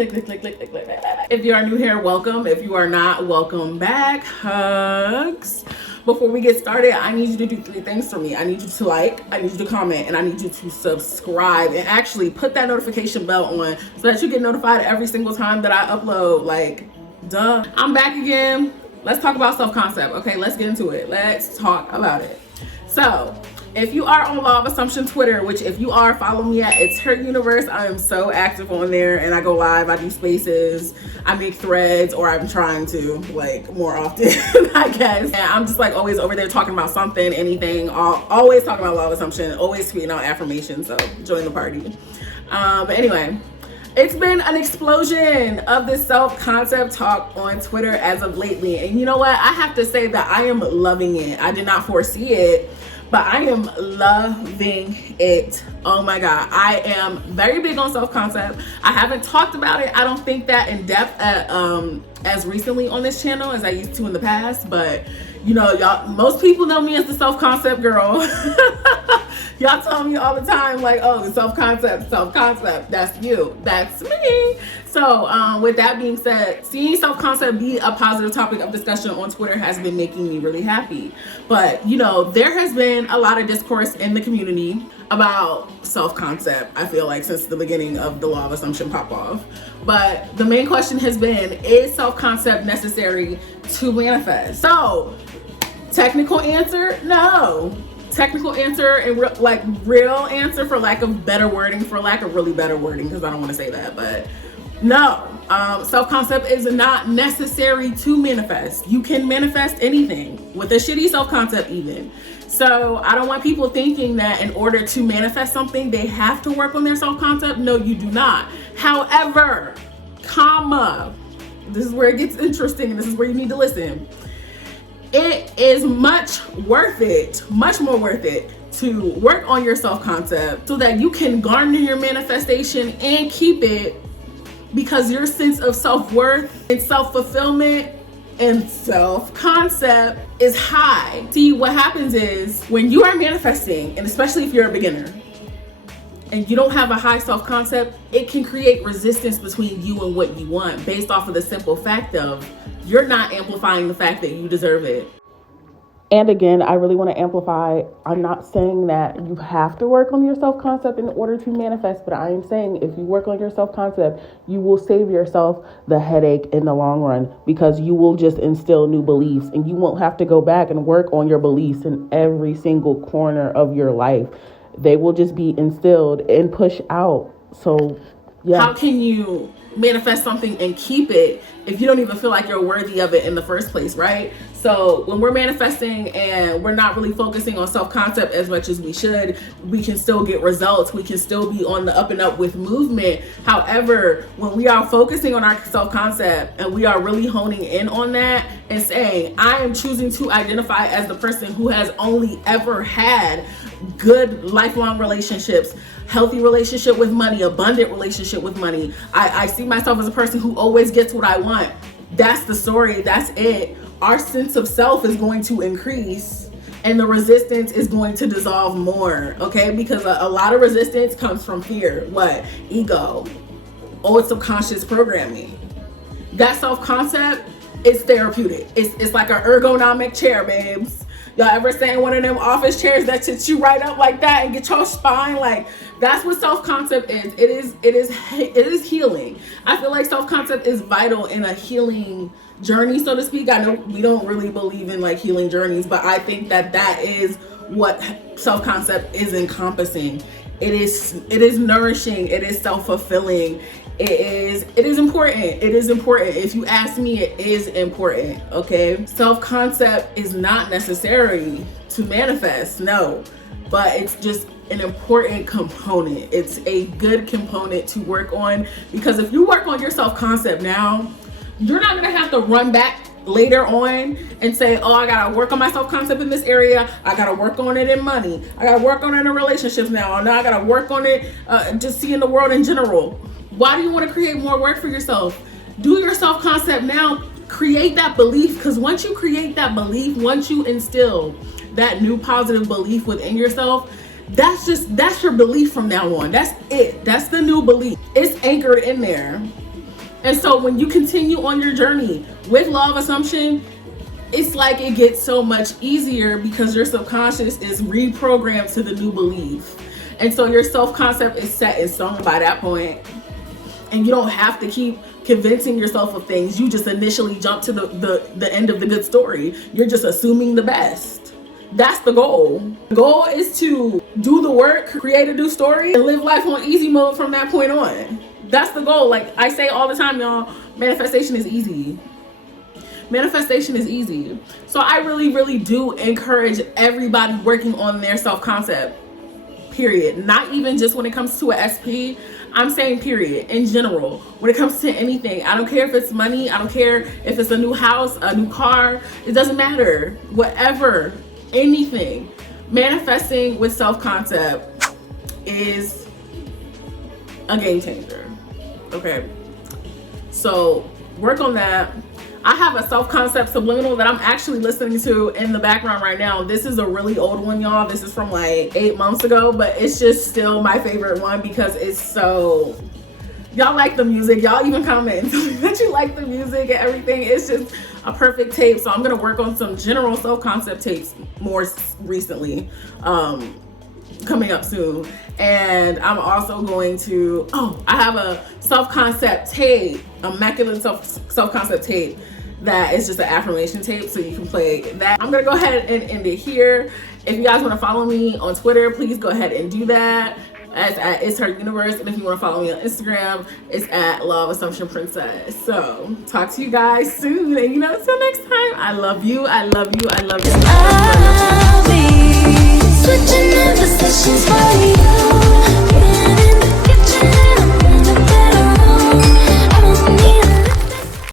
If you are new here, welcome. If you are not, welcome back. Hugs. Before we get started, I need you to do 3 things for me. I need you to like, I need you to comment, and I need you to subscribe, and actually put that notification bell on so that you get notified every single time that I upload. Like, duh. I'm back again. Let's talk about self-concept. Okay, let's get into it. Let's talk about it. So, if you are on Law of Assumption Twitter, which if you are, follow me at It's Her Universe. I am so active on there, and I go live, I do spaces, I make threads, or I'm trying to, like, more often, I guess. And I'm just like always over there talking about something, anything, always talking about Law of Assumption, always tweeting out affirmations, so join the party. But anyway, it's been an explosion of this self-concept talk on Twitter as of lately. And you know what? I have to say that I am loving it. I did not foresee it, but I am loving it. Oh my God. I am very big on self-concept. I haven't talked about it, I don't think, that in depth as recently on this channel as I used to in the past, but you know, y'all, most people know me as the self-concept girl. Y'all tell me all the time, like, oh, the self-concept, that's you, that's me. So with that being said, seeing self-concept be a positive topic of discussion on Twitter has been making me really happy. But you know, there has been a lot of discourse in the community about self-concept, I feel like, since the beginning of the Law of Assumption pop-off. But the main question has been, is self-concept necessary to manifest? So, technical answer, no. Technical answer and real answer, for lack of better wording, for lack of really better wording, because I don't want to say that, but no. Self-concept is not necessary to manifest. You can manifest anything with a shitty self-concept even. So I don't want people thinking that in order to manifest something, they have to work on their self-concept. No, you do not. However, this is where it gets interesting, and this is where you need to listen. It is much more worth it to work on your self-concept so that you can garner your manifestation and keep it, because your sense of self-worth and self-fulfillment and self-concept is high. See, what happens is when you are manifesting, and especially if you're a beginner and you don't have a high self-concept, it can create resistance between you and what you want, based off of the simple fact of you're not amplifying the fact that you deserve it. And again, I really want to amplify, I'm not saying that you have to work on your self-concept in order to manifest, but I am saying if you work on your self-concept, you will save yourself the headache in the long run, because you will just instill new beliefs, and you won't have to go back and work on your beliefs in every single corner of your life. They will just be instilled and pushed out. So, yeah. How can you manifest something and keep it if you don't even feel like you're worthy of it in the first place, right? So when we're manifesting and we're not really focusing on self-concept as much as we should, we can still get results. We can still be on the up and up with movement. However, when we are focusing on our self-concept and we are really honing in on that and saying, I am choosing to identify as the person who has only ever had good lifelong relationships, healthy relationship with money, abundant relationship with money. I see myself as a person who always gets what I want. That's the story. That's it. Our sense of self is going to increase, and the resistance is going to dissolve more, okay? Because a lot of resistance comes from fear. What? Ego. Oh, it's subconscious programming. That self-concept is therapeutic. It's like an ergonomic chair, babes. Y'all ever sat in one of them office chairs that sits you right up like that and get your spine? Like, that's what self-concept is. It is healing. I feel like self-concept is vital in a healing journey, so to speak. I know we don't really believe in like healing journeys, but I think that is what self-concept is encompassing. It is nourishing. It is self-fulfilling. It is important. It is important. If you ask me, it is important. Okay. Self-concept is not necessary to manifest. No, but it's just an important component. It's a good component to work on, because if you work on your self-concept now, you're not going to have to run back later on and say, oh, I gotta work on my self-concept in this area, I gotta work on it in money, I gotta work on it in relationships now I gotta work on it just seeing the world in general. Why do you want to create more work for yourself? Do your self-concept now. Create that belief, because once you create that belief, once you instill that new positive belief within yourself, that's your belief from now on. That's it. That's the new belief. It's anchored in there. And so when you continue on your journey with law of assumption, it's like it gets so much easier because your subconscious is reprogrammed to the new belief. And so your self-concept is set in stone by that point. And you don't have to keep convincing yourself of things. You just initially jump to the end of the good story. You're just assuming the best. That's the goal. The goal is to do the work, create a new story, and live life on easy mode from that point on. That's the goal. Like I say all the time, y'all, manifestation is easy. Manifestation is easy. So I really, really do encourage everybody working on their self-concept, period. Not even just when it comes to a SP. I'm saying period, in general. When it comes to anything, I don't care if it's money, I don't care if it's a new house, a new car, it doesn't matter. Whatever, anything. Manifesting with self-concept is a game changer. Okay, so work on that. I have a self-concept subliminal that I'm actually listening to in the background right now. This is a really old one, y'all. This is from like 8 months ago, but it's just still my favorite one because it's so, y'all like the music. Y'all even comment that you like the music and everything. It's just a perfect tape. So I'm gonna work on some general self-concept tapes more recently, coming up soon. And I'm also going to, I have a self-concept tape, immaculate self-concept tape that is just an affirmation tape, so you can play that. I'm gonna go ahead and end it here. If you guys want to follow me on Twitter, please go ahead and do that. It's at It's Her Universe. And if you want to follow me on Instagram, it's at Law of Assumption Princess. So talk to you guys soon. And until next time, I love you. I love you. I love you.